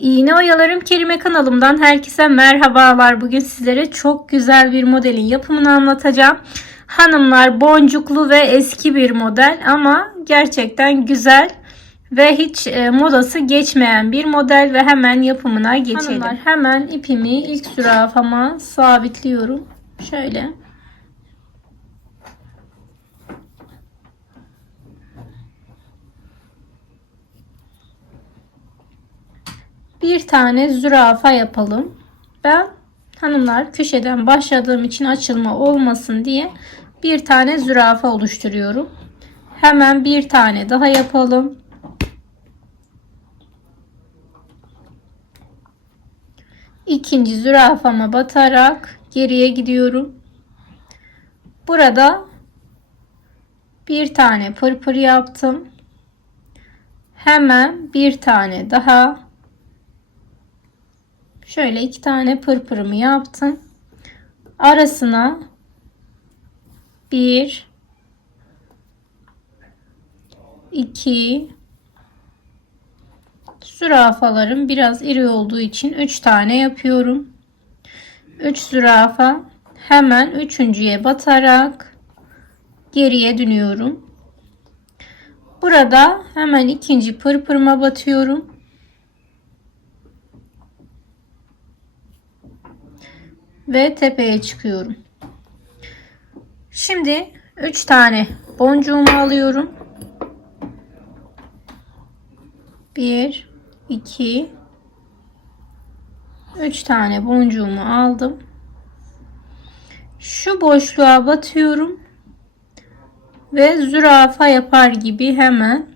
İğne Oyalarım Kerime kanalımdan herkese merhabalar. Bugün sizlere çok güzel bir modelin yapımını anlatacağım. Hanımlar boncuklu ve eski bir model ama gerçekten güzel ve hiç e, modası geçmeyen bir model ve hemen yapımına geçelim. Hanımlar hemen ipimi ilk zürafama sabitliyorum. Şöyle. Bir tane zürafa yapalım. Ben hanımlar köşeden başladığım için açılma olmasın diye bir tane zürafa oluşturuyorum. Hemen bir tane daha yapalım. İkinci zürafama batarak geriye gidiyorum. Burada bir tane pırpır yaptım. Hemen bir tane daha Şöyle iki tane pırpırımı yaptım. Arasına bir, iki, zürafalarım biraz iri olduğu için üç tane yapıyorum. Üç zürafa hemen üçüncüye batarak geriye dönüyorum. Burada hemen ikinci pırpırıma batıyorum. Ve tepeye çıkıyorum. Şimdi 3 tane boncuğumu alıyorum. 1 2 3 tane boncuğumu aldım. Şu boşluğa batıyorum ve zürafa yapar gibi hemen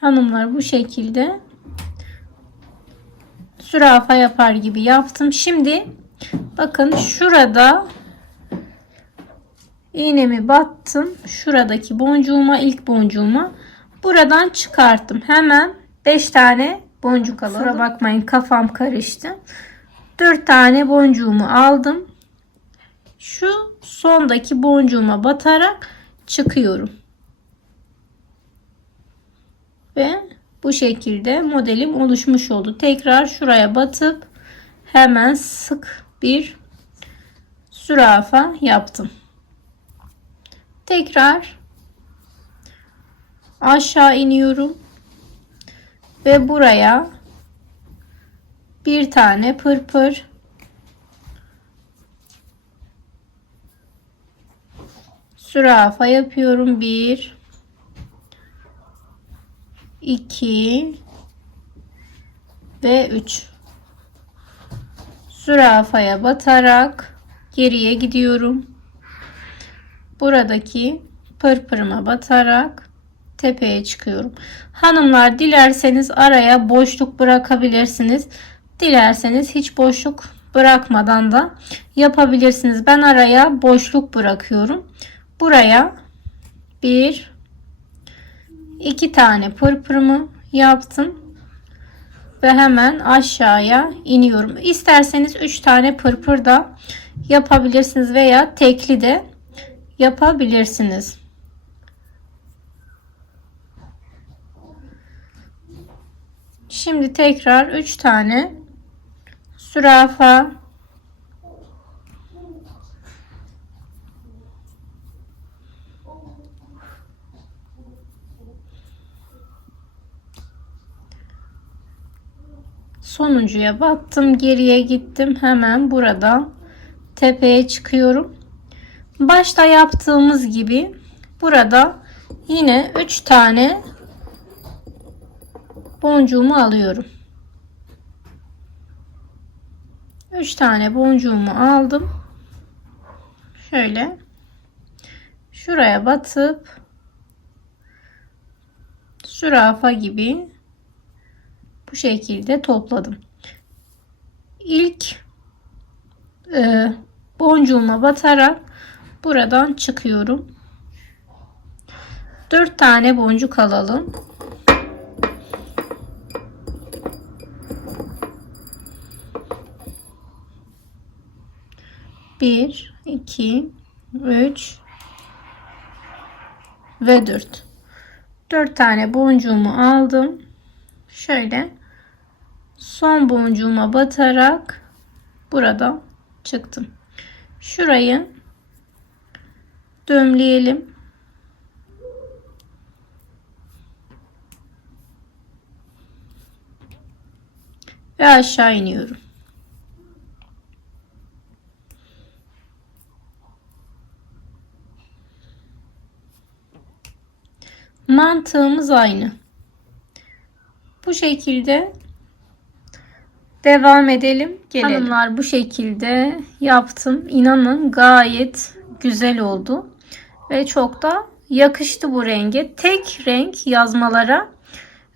hanımlar bu şekilde zürafa yapar gibi yaptım. Şimdi bakın şurada iğnemi battım. Şuradaki boncuğuma ilk boncuğuma buradan çıkarttım. Hemen 5 tane boncuk alalım. Kusura bakmayın kafam karıştı. 4 tane boncuğumu aldım. Şu sondaki boncuğuma batarak çıkıyorum. Ve bu şekilde modelim oluşmuş oldu. Tekrar şuraya batıp hemen sık bir zürafa yaptım. Tekrar aşağı iniyorum ve buraya bir tane pırpır zürafa yapıyorum. Bir 2 ve 3 zürafaya batarak geriye gidiyorum. Buradaki pırpırıma batarak tepeye çıkıyorum. Hanımlar dilerseniz araya boşluk bırakabilirsiniz. Dilerseniz hiç boşluk bırakmadan da yapabilirsiniz. Ben araya boşluk bırakıyorum. Buraya bir iki tane pırpırımı yaptım ve hemen aşağıya iniyorum. İsterseniz 3 tane pırpır da yapabilirsiniz veya tekli de yapabilirsiniz. Şimdi tekrar 3 tane zürafa sonuncuya battım geriye gittim. Hemen burada tepeye çıkıyorum. Başta yaptığımız gibi burada yine 3 tane boncuğumu alıyorum. 3 tane boncuğumu aldım. Şöyle şuraya batıp zürafa gibi bu şekilde topladım. İlk e, boncuğuma batarak buradan çıkıyorum. 4 tane boncuk alalım. Bir, iki, üç ve dört. Dört tane boncuğumu aldım. Şöyle son boncuğuma batarak buradan çıktım. Şurayı dömleyelim. Ve aşağı iniyorum. Mantığımız aynı. Bu şekilde devam edelim. Gelelim. Hanımlar bu şekilde yaptım. İnanın gayet güzel oldu. Ve çok da yakıştı bu renge. Tek renk yazmalara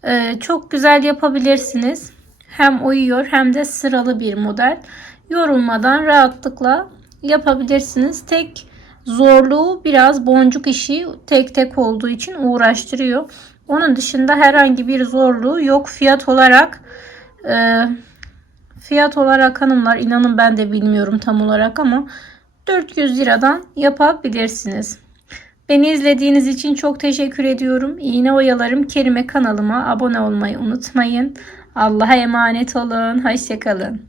e, çok güzel yapabilirsiniz. Hem uyuyor hem de sıralı bir model. Yorulmadan rahatlıkla yapabilirsiniz. Tek zorluğu biraz boncuk işi tek tek olduğu için uğraştırıyor. Onun dışında herhangi bir zorluğu yok. Fiyat olarak e, fiyat olarak hanımlar inanın ben de bilmiyorum tam olarak ama 400 liradan yapabilirsiniz. Beni izlediğiniz için çok teşekkür ediyorum. İğne oyalarım Kerime kanalıma abone olmayı unutmayın. Allah'a emanet olun. Hoşçakalın.